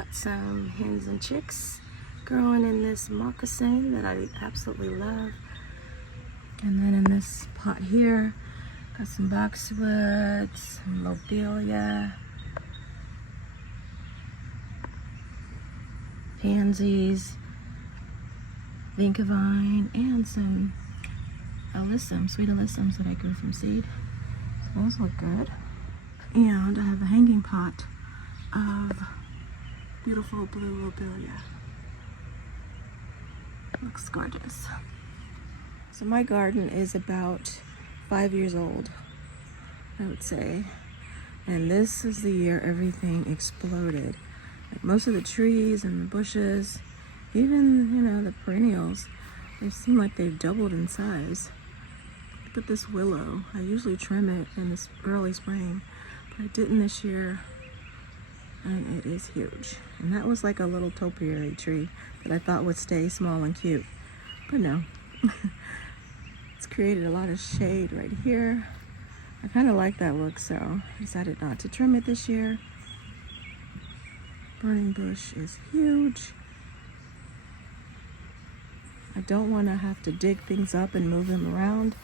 Got some hens and chicks growing in this moccasin that I absolutely love. And then in this pot here, got some boxwoods, some lobelia, pansies, vinca vine, and some alyssum, sweet alyssums that I grew from seed. So those look good. And I have a hanging pot of beautiful blue lobelia. Looks gorgeous. So my garden is about 5 years old, I would say. And this is the year everything exploded. Like most of the trees and the bushes, even, the perennials, they seem like they've doubled in size. Look at this willow. I usually trim it in this early spring, but I didn't this year, and it is huge. And that was like a little topiary tree that I thought would stay small and cute, but no. It's created a lot of shade right here. I kind of like that look, so I decided not to trim it this year. Burning bush is huge. I don't want to have to dig things up and move them around,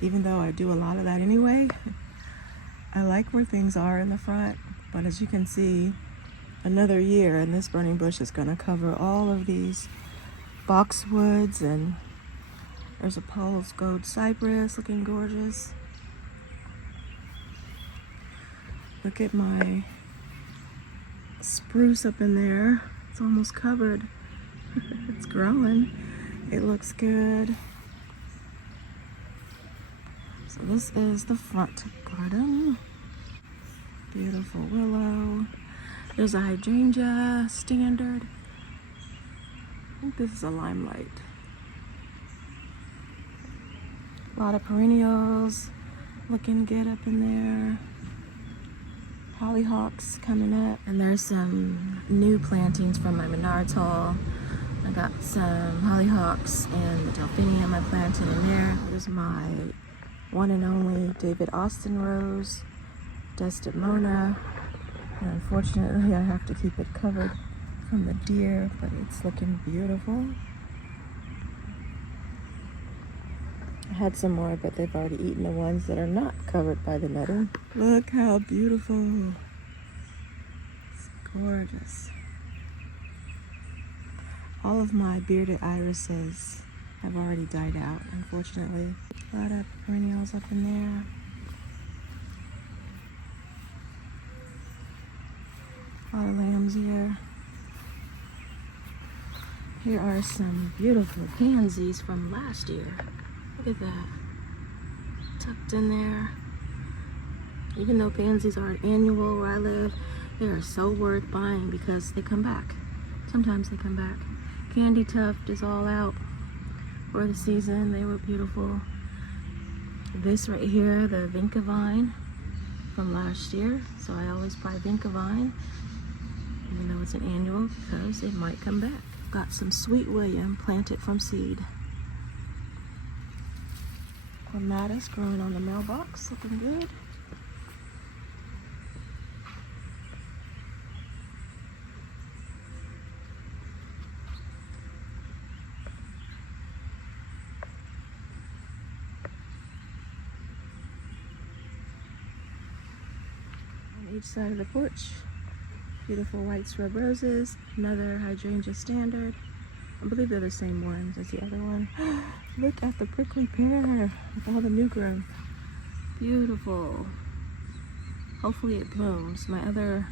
even though I do a lot of that anyway. I like where things are in the front, but as you can see, another year and this burning bush is going to cover all of these boxwoods, and there's a Paul's gold cypress looking gorgeous. Look at my spruce up in there. It's almost covered. It's growing. It looks good. So this is the front garden. Beautiful willow. There's a hydrangea standard. I think this is a limelight. A lot of perennials looking good up in there. Hollyhocks coming up. And there's some new plantings from my Menards haul. I got some hollyhocks and the delphinium I planted in there. There's my one and only David Austin rose, Desdemona. And unfortunately, I have to keep it covered from the deer, but it's looking beautiful. I had some more, but they've already eaten the ones that are not covered by the netting. Look how beautiful. It's gorgeous. All of my bearded irises have already died out, unfortunately. A lot of perennials up in there. A lot of lambs here. Here are some beautiful pansies from last year. Look at that. Tucked in there. Even though pansies aren't annual where I live, they are so worth buying because they come back. Sometimes they come back. Candy tuft is all out for the season. They were beautiful. This right here, the vinca vine from last year. So I always buy vinca vine, even though it's an annual, because it might come back. Got some sweet William planted from seed. Clematis growing on the mailbox, looking good. On each side of the porch, beautiful white scrub roses, another hydrangea standard. I believe they're the same ones as the other one. Look at the prickly pear with all the new growth. Beautiful. Hopefully it blooms. My other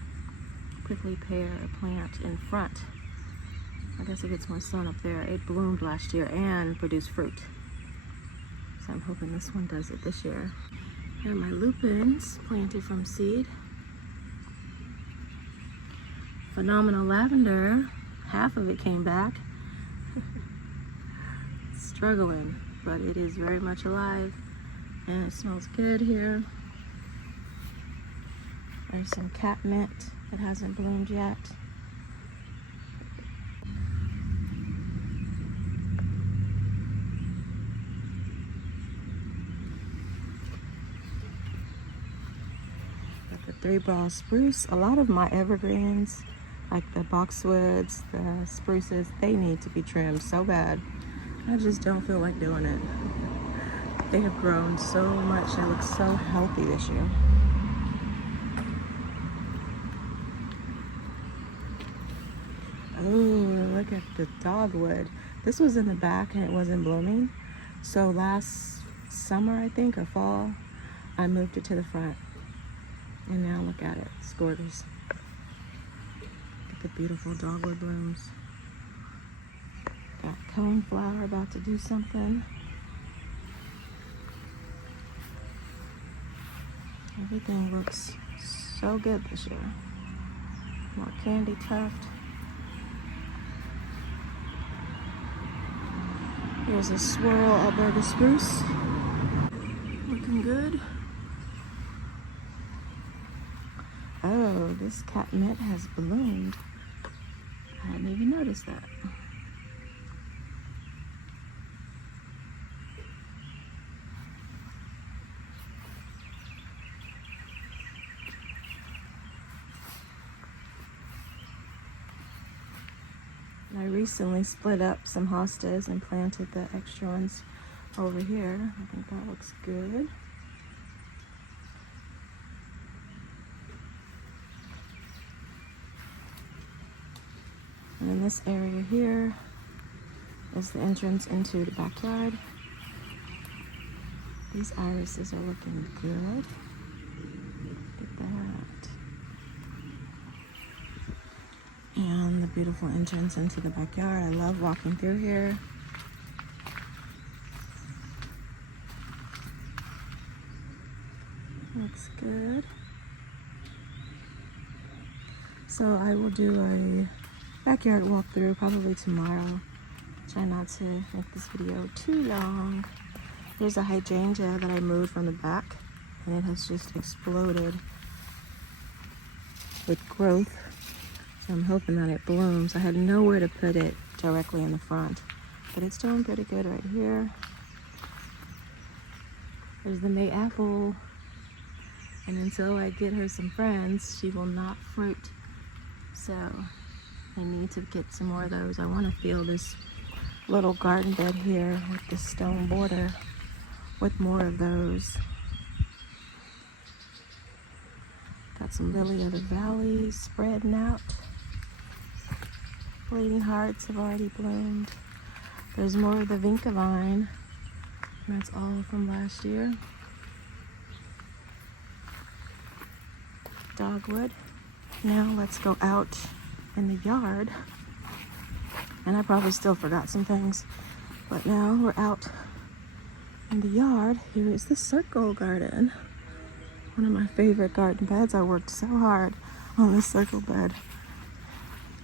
prickly pear plant in front, I guess it gets more sun up there. It bloomed last year and produced fruit. So I'm hoping this one does it this year. Here are my lupins planted from seed. Phenomenal lavender. Half of it came back. Struggling, but it is very much alive and it smells good here. There's some catmint that hasn't bloomed yet. Got the 3-ball spruce. A lot of my evergreens Like the boxwoods, the spruces, they need to be trimmed so bad. I just don't feel like doing it. They have grown so much. They look so healthy this year. Oh, look at the dogwood. This was in the back and it wasn't blooming. So last summer, I think, or fall, I moved it to the front. And now look at it. It's gorgeous. Look at the beautiful dogwood blooms. Got coneflower about to do something. Everything looks so good this year. More candy tuft. Here's a swirl Alberta spruce. Looking good. Oh, this catnip has bloomed. I hadn't even noticed that. I recently split up some hostas and planted the extra ones over here. I think that looks good. And in this area here is the entrance into the backyard. These irises are looking good. Look at that. And the beautiful entrance into the backyard. I love walking through here. Looks good. So I will do a backyard walkthrough probably tomorrow. Try not to make this video too long. Here's a hydrangea that I moved from the back, and it has just exploded with growth. So I'm hoping that it blooms. I had nowhere to put it directly in the front, but it's doing pretty good right here. There's the May apple, and until I get her some friends, she will not fruit. So I need to get some more of those. I want to fill this little garden bed here with the stone border with more of those. Got some lily of the valley spreading out. Bleeding hearts have already bloomed. There's more of the vinca vine. And that's all from last year. Dogwood. Now let's go out in the yard. And I probably still forgot some things. But now we're out in the yard. Here is the circle garden. One of my favorite garden beds. I worked so hard on this circle bed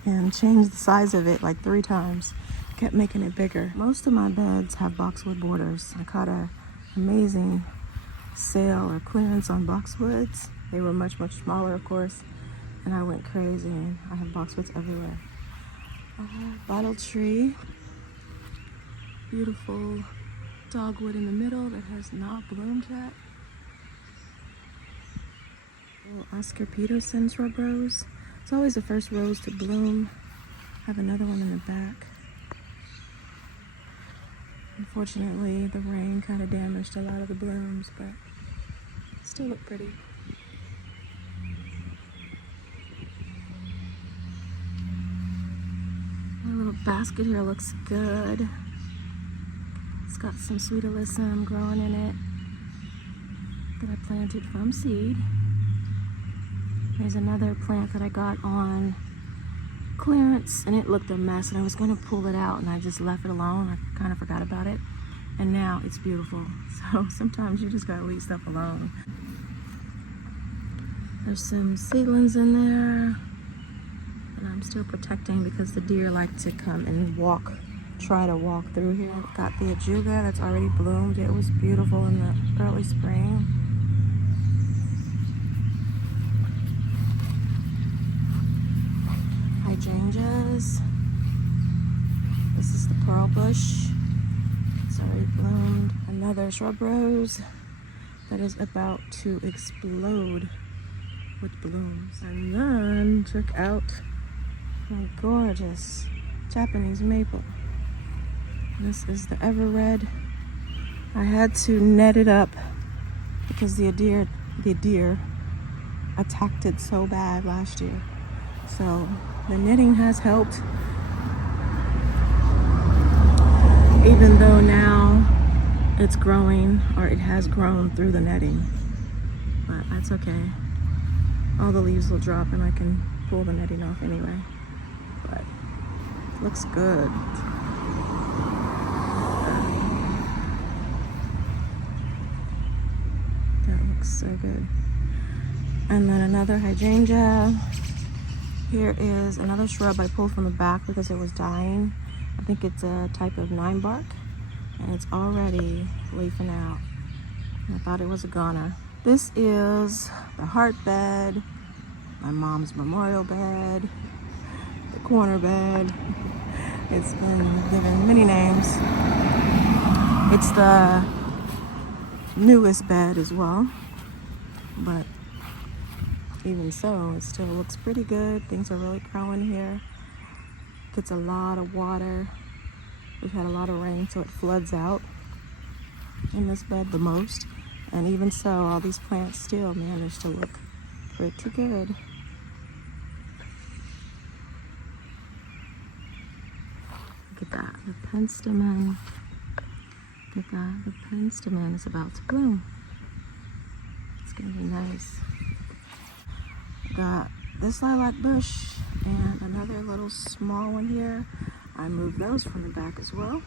and changed the size of it like 3 times. Kept making it bigger. Most of my beds have boxwood borders. I caught an amazing sale or clearance on boxwoods. They were much, much smaller, of course, and I went crazy. And I have boxwoods everywhere. Bottle tree. Beautiful dogwood in the middle that has not bloomed yet. Little Oscar Peterson shrub rose. It's always the first rose to bloom. I have another one in the back. Unfortunately, the rain kind of damaged a lot of the blooms, but still look pretty. My little basket here looks good. It's got some sweet alyssum growing in it that I planted from seed. There's another plant that I got on clearance, and it looked a mess, and I was going to pull it out, and I just left it alone. I kind of forgot about it, and now it's beautiful. So sometimes you just got to leave stuff alone. There's some seedlings in there, and I'm still protecting because the deer like to come and try to walk through here. Got the ajuga that's already bloomed. It was beautiful in the early spring. Hydrangeas. This is the pearl bush. It's already bloomed. Another shrub rose that is about to explode with blooms. And then check out My gorgeous Japanese maple. This is the ever red. I had to net it up because the deer attacked it so bad last year. So the netting has helped, even though now it's growing, or it has grown through the netting. But that's okay. All the leaves will drop and I can pull the netting off anyway. But it looks good. That looks so good. And then another hydrangea. Here is another shrub I pulled from the back because it was dying. I think it's a type of 9-bark, and it's already leafing out. I thought it was a goner. This is the heart bed, my mom's memorial bed, the corner bed. It's been given many names. It's the newest bed as well, but even so, it still looks pretty good. Things are really growing here. Gets a lot of water. We've had a lot of rain, so it floods out in this bed the most. And even so, all these plants still manage to look pretty good. Look at that, the penstemon. Look at that, the penstemon is about to bloom. It's gonna be nice. Got this lilac bush and another little small one here. I moved those from the back as well.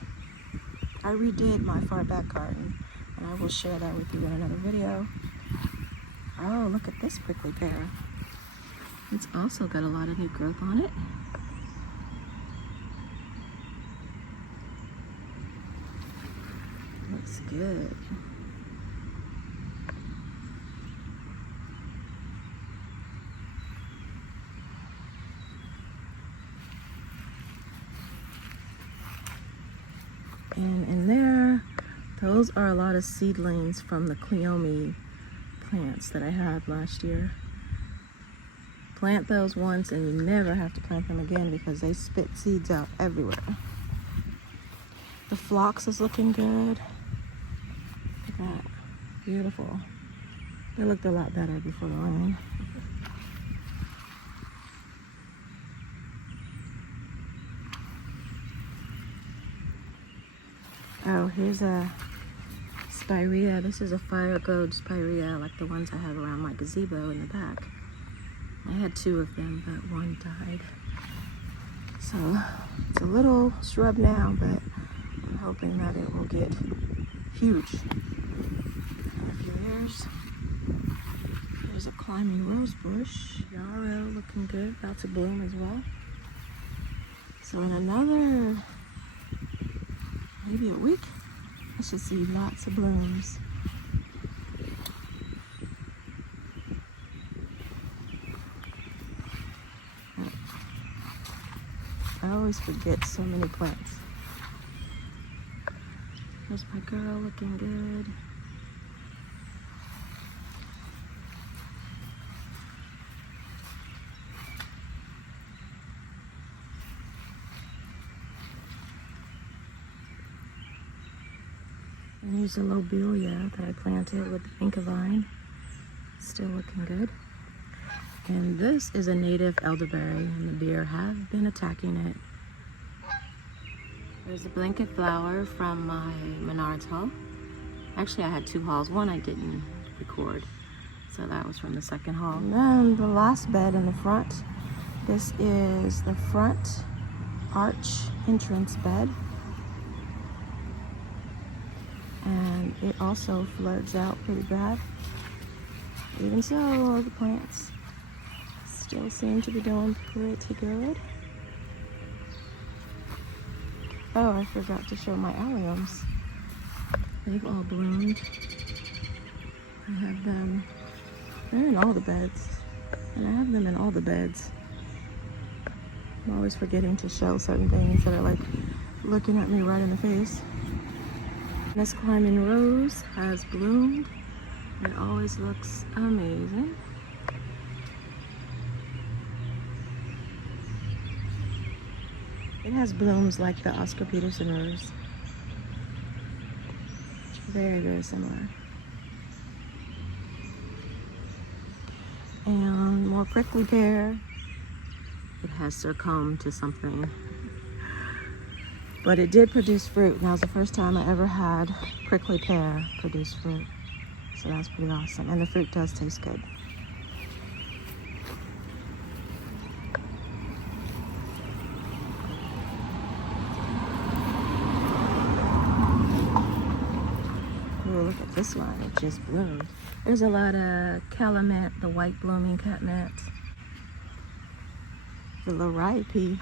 I redid my far back garden, and I will share that with you in another video. Oh, look at this prickly pear. It's also got a lot of new growth on it. Looks good. And in there, those are a lot of seedlings from the cleome plants that I had last year. Plant those once and you never have to plant them again because they spit seeds out everywhere. The phlox is looking good. Look at that. Beautiful. They looked a lot better before the rain. Oh, here's a spirea. This is a fire gourd spirea, like the ones I have around my gazebo in the back. I had 2 of them, but one died. So it's a little shrub now, but I'm hoping that it will get huge in a few years. There's a climbing rose bush. Yarrow looking good, about to bloom as well. So in another maybe a week, I should see lots of blooms. I always forget so many plants. There's my girl looking good. And here's a lobelia that I planted with the Incavine. Still looking good. And this is a native elderberry, and the deer have been attacking it. There's a blanket flower from my Menards haul. Actually, I had 2 hauls. One I didn't record, so that was from the second haul. And then the last bed in the front. This is the front arch entrance bed. And it also floods out pretty bad. Even so, all the plants still seem to be doing pretty good. Oh, I forgot to show my alliums. They've all bloomed. I have them, they're in all the beds. And I have them in all the beds. I'm always forgetting to show certain things that are like looking at me right in the face. This climbing rose has bloomed. It always looks amazing. It has blooms like the Oscar Peterson rose. Very, very similar. And more prickly pear. It has succumbed to something. But it did produce fruit. And that was the first time I ever had prickly pear produce fruit. So that's pretty awesome. And the fruit does taste good. Ooh, look at this one. It just bloomed. There's a lot of calumet, the white blooming calumet. The liriope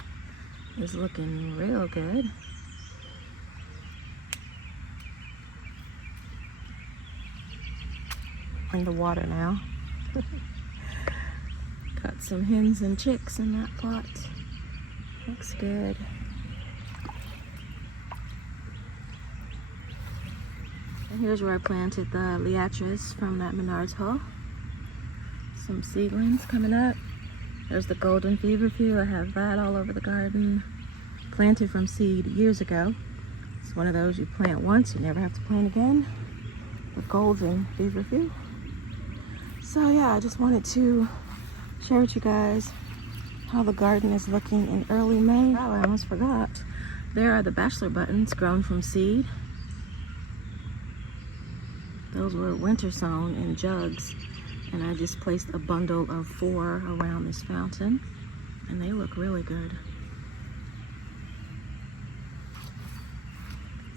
is looking real good. In the water now. Got some hens and chicks in that pot. Looks good. And here's where I planted the liatris from that Menards haul. Some seedlings coming up. There's the golden feverfew. I have that all over the garden. Planted from seed years ago. It's one of those you plant once, you never have to plant again. The golden feverfew. So yeah, I just wanted to share with you guys how the garden is looking in early May. Oh, I almost forgot. There are the bachelor buttons grown from seed. Those were winter sown in jugs. And I just placed a bundle of 4 around this fountain. And they look really good.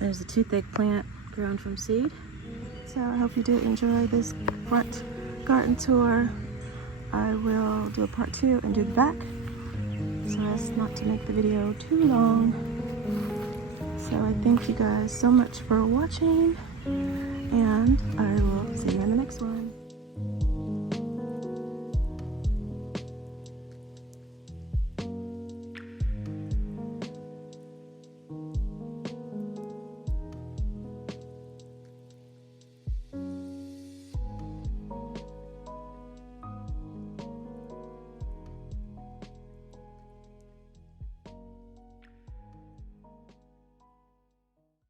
There's a toothache plant grown from seed. So I hope you did enjoy this front garden tour. I will do a part 2 and do the back, so as not to make the video too long. So I thank you guys so much for watching, and I will